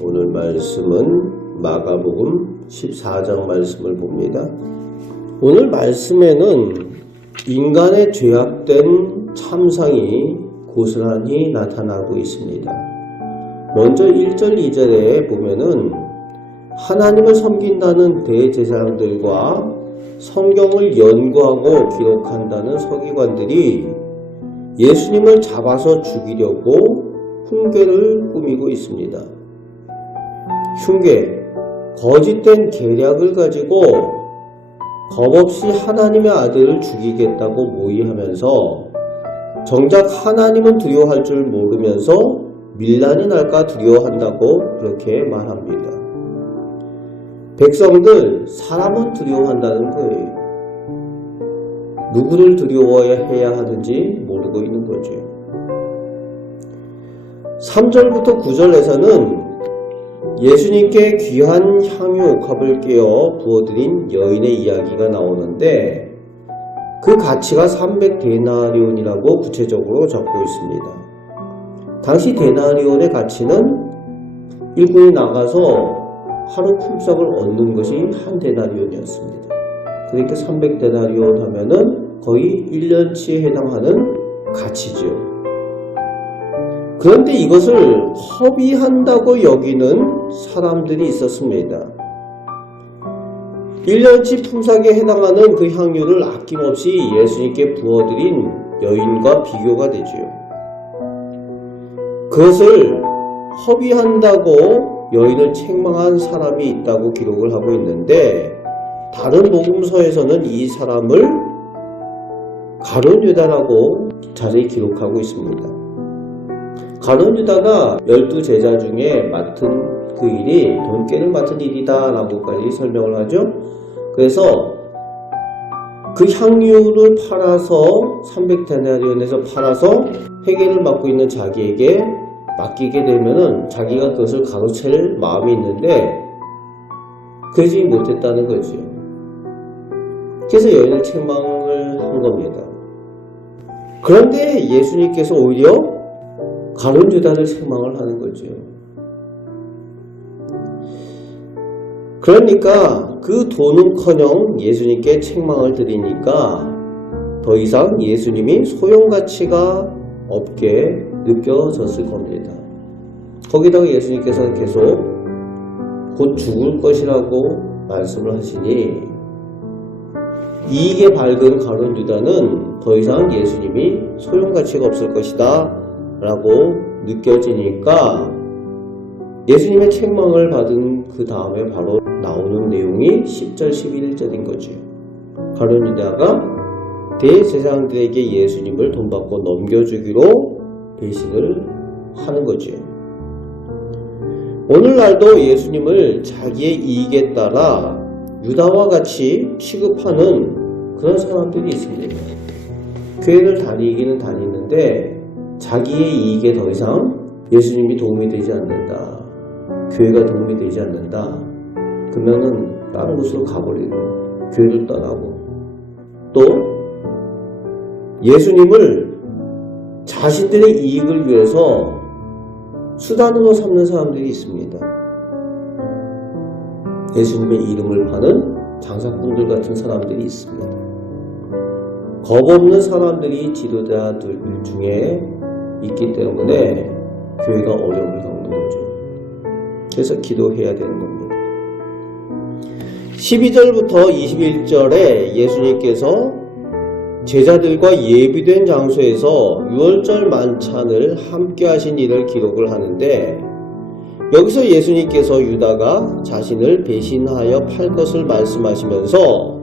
오늘 말씀은 마가복음 14장 말씀을 봅니다. 오늘 말씀에는 인간의 죄악된 참상이 고스란히 나타나고 있습니다. 먼저 1절 2절에 보면은 하나님을 섬긴다는 대제사장들과 성경을 연구하고 기록한다는 서기관들이 예수님을 잡아서 죽이려고 흉계를 꾸미고 있습니다. 흉계, 거짓된 계략을 가지고 겁없이 하나님의 아들을 죽이겠다고 모의하면서 정작 하나님은 두려워할 줄 모르면서 밀란이 날까 두려워한다고 그렇게 말합니다. 백성들, 사람은 두려워한다는 거예요. 누구를 두려워해야 하는지 모르고 있는 거죠. 3절부터 9절에서는 예수님께 귀한 향유 옥합을 깨어 부어드린 여인의 이야기가 나오는데 그 가치가 300데나리온이라고 구체적으로 적고 있습니다. 당시 데나리온의 가치는 일꾼이 나가서 하루 품삯을 얻는 것이 한 데나리온이었습니다. 그러니까 300데나리온 하면은 거의 1년치에 해당하는 가치죠. 그런데 이것을 허비한다고 여기는 사람들이 있었습니다. 1년치 품삯에 해당하는 그 향유를 아낌없이 예수님께 부어드린 여인과 비교가 되죠. 그것을 허비한다고 여인을 책망한 사람이 있다고 기록을 하고 있는데 다른 복음서에서는 이 사람을 가룟 유다라고 자세히 기록하고 있습니다. 가룟 유다가 12제자 중에 맡은 그 일이 돈깨를 맡은 일이다 라고까지 설명을 하죠. 그래서 그 향유를 팔아서 300데나리온에서 팔아서 회계를 맡고 있는 자기에게 맡기게 되면은 자기가 그것을 가로챌 마음이 있는데 그러지 못했다는 거죠. 그래서 여인을 책망을 한 겁니다. 그런데 예수님께서 오히려 가룟 유다를 책망을 하는 거죠. 그러니까 그 돈은커녕 예수님께 책망을 드리니까 더 이상 예수님이 소용가치가 없게 느껴졌을 겁니다. 거기다가 예수님께서는 계속 곧 죽을 것이라고 말씀을 하시니 이익에 밝은 가룟 유다는 더 이상 예수님이 소용가치가 없을 것이다 라고 느껴지니까 예수님의 책망을 받은 그 다음에 바로 나오는 내용이 10절 11절인 거죠. 가룟 유다가 대제사장들에게 예수님을 돈 받고 넘겨주기로 배신을 하는 거죠. 오늘날도 예수님을 자기의 이익에 따라 유다와 같이 취급하는 그런 사람들이 있습니다. 교회를 다니기는 다니는데 자기의 이익에 더 이상 예수님이 도움이 되지 않는다, 교회가 도움이 되지 않는다, 그러면은 다른 곳으로 가버리고 교회를 떠나고 또 예수님을 자신들의 이익을 위해서 수단으로 삼는 사람들이 있습니다. 예수님의 이름을 파는 장사꾼들 같은 사람들이 있습니다. 겁없는 사람들이 지도자들 중에 있기 때문에 교회가 어려움을 겪는 거죠. 그래서 기도해야 되는 겁니다. 12절부터 21절에 예수님께서 제자들과 예비된 장소에서 유월절 만찬을 함께 하신 일을 기록을 하는데 여기서 예수님께서 유다가 자신을 배신하여 팔 것을 말씀하시면서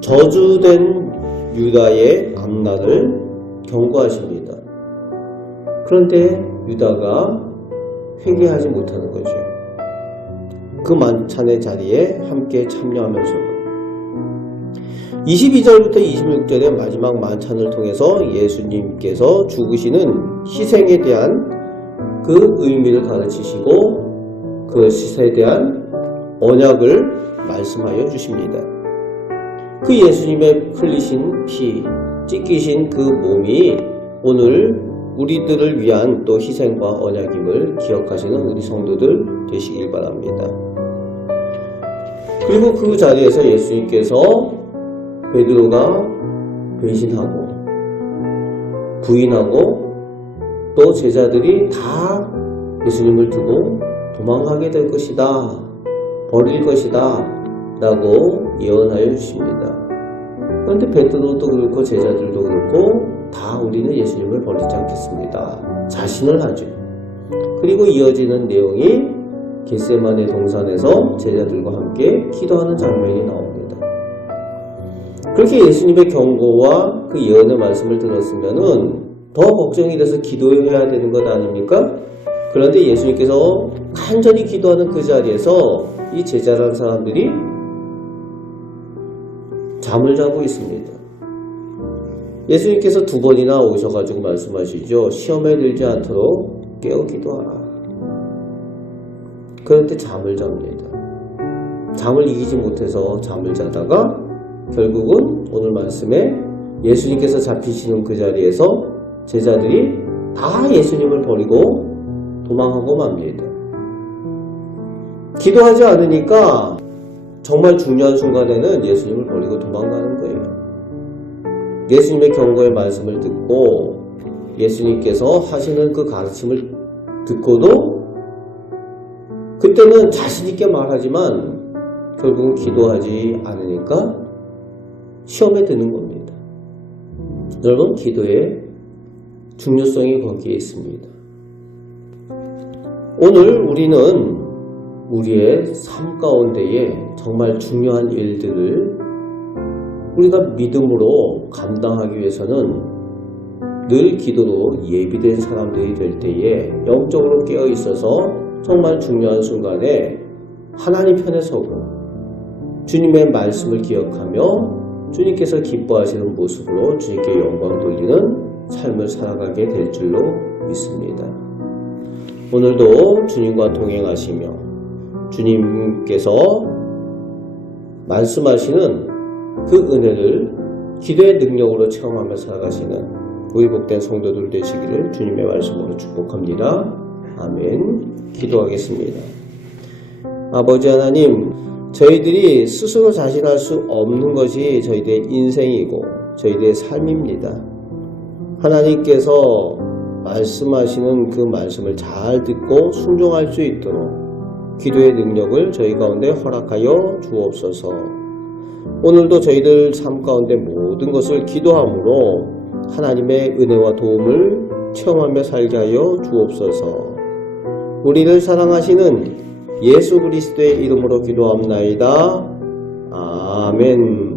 저주된 유다의 앞날을 경고하십니다. 그런데 유다가 회개하지 못하는 거죠. 그 만찬의 자리에 함께 참여하면서도 22절부터 26절의 마지막 만찬을 통해서 예수님께서 죽으시는 희생에 대한 그 의미를 가르치시고 그것에 대한 언약을 말씀하여 주십니다. 그 예수님의 흘리신 피, 찢기신 그 몸이 오늘 우리들을 위한 또 희생과 언약임을 기억하시는 우리 성도들 되시길 바랍니다. 그리고 그 자리에서 예수님께서 베드로가 배신하고 부인하고 또 제자들이 다 예수님을 두고 도망가게 될 것이다, 버릴 것이다 라고 예언하여 주십니다. 그런데 베드로도 그렇고 제자들도 그렇고 다 우리는 예수님을 버리지 않겠습니다 자신을 하죠. 그리고 이어지는 내용이 겟세마네 동산에서 제자들과 함께 기도하는 장면이 나옵니다. 그렇게 예수님의 경고와 그 예언의 말씀을 들었으면은 더 걱정이 돼서 기도해야 되는 것 아닙니까? 그런데 예수님께서 간절히 기도하는 그 자리에서 이 제자라는 사람들이 잠을 자고 있습니다. 예수님께서 2번이나 오셔가지고 말씀하시죠. 시험에 들지 않도록 깨어 기도하라. 그런데 잠을 잡니다. 잠을 이기지 못해서 잠을 자다가 결국은 오늘 말씀에 예수님께서 잡히시는 그 자리에서 제자들이 다 예수님을 버리고 도망하고 맙니다. 기도하지 않으니까 정말 중요한 순간에는 예수님을 버리고 도망가는 거예요. 예수님의 경고의 말씀을 듣고 예수님께서 하시는 그 가르침을 듣고도 그때는 자신있게 말하지만 결국은 기도하지 않으니까 시험에 드는 겁니다. 여러분, 기도의 중요성이 거기에 있습니다. 오늘 우리는 우리의 삶 가운데에 정말 중요한 일들을 우리가 믿음으로 감당하기 위해서는 늘 기도로 예비된 사람들이 될 때에 영적으로 깨어 있어서 정말 중요한 순간에 하나님 편에 서고 주님의 말씀을 기억하며 주님께서 기뻐하시는 모습으로 주님께 영광 돌리는 삶을 살아가게 될 줄로 믿습니다. 오늘도 주님과 동행하시며 주님께서 말씀하시는 그 은혜를 기도의 능력으로 체험하며 살아가시는 우리 복된 성도들 되시기를 주님의 말씀으로 축복합니다. 아멘. 기도하겠습니다. 아버지 하나님, 저희들이 스스로 자신할 수 없는 것이 저희들의 인생이고 저희들의 삶입니다. 하나님께서 말씀하시는 그 말씀을 잘 듣고 순종할 수 있도록 기도의 능력을 저희 가운데 허락하여 주옵소서. 오늘도 저희들 삶 가운데 모든 것을 기도함으로 하나님의 은혜와 도움을 체험하며 살게 하여 주옵소서. 우리를 사랑하시는 예수 그리스도의 이름으로 기도합나이다. 아멘.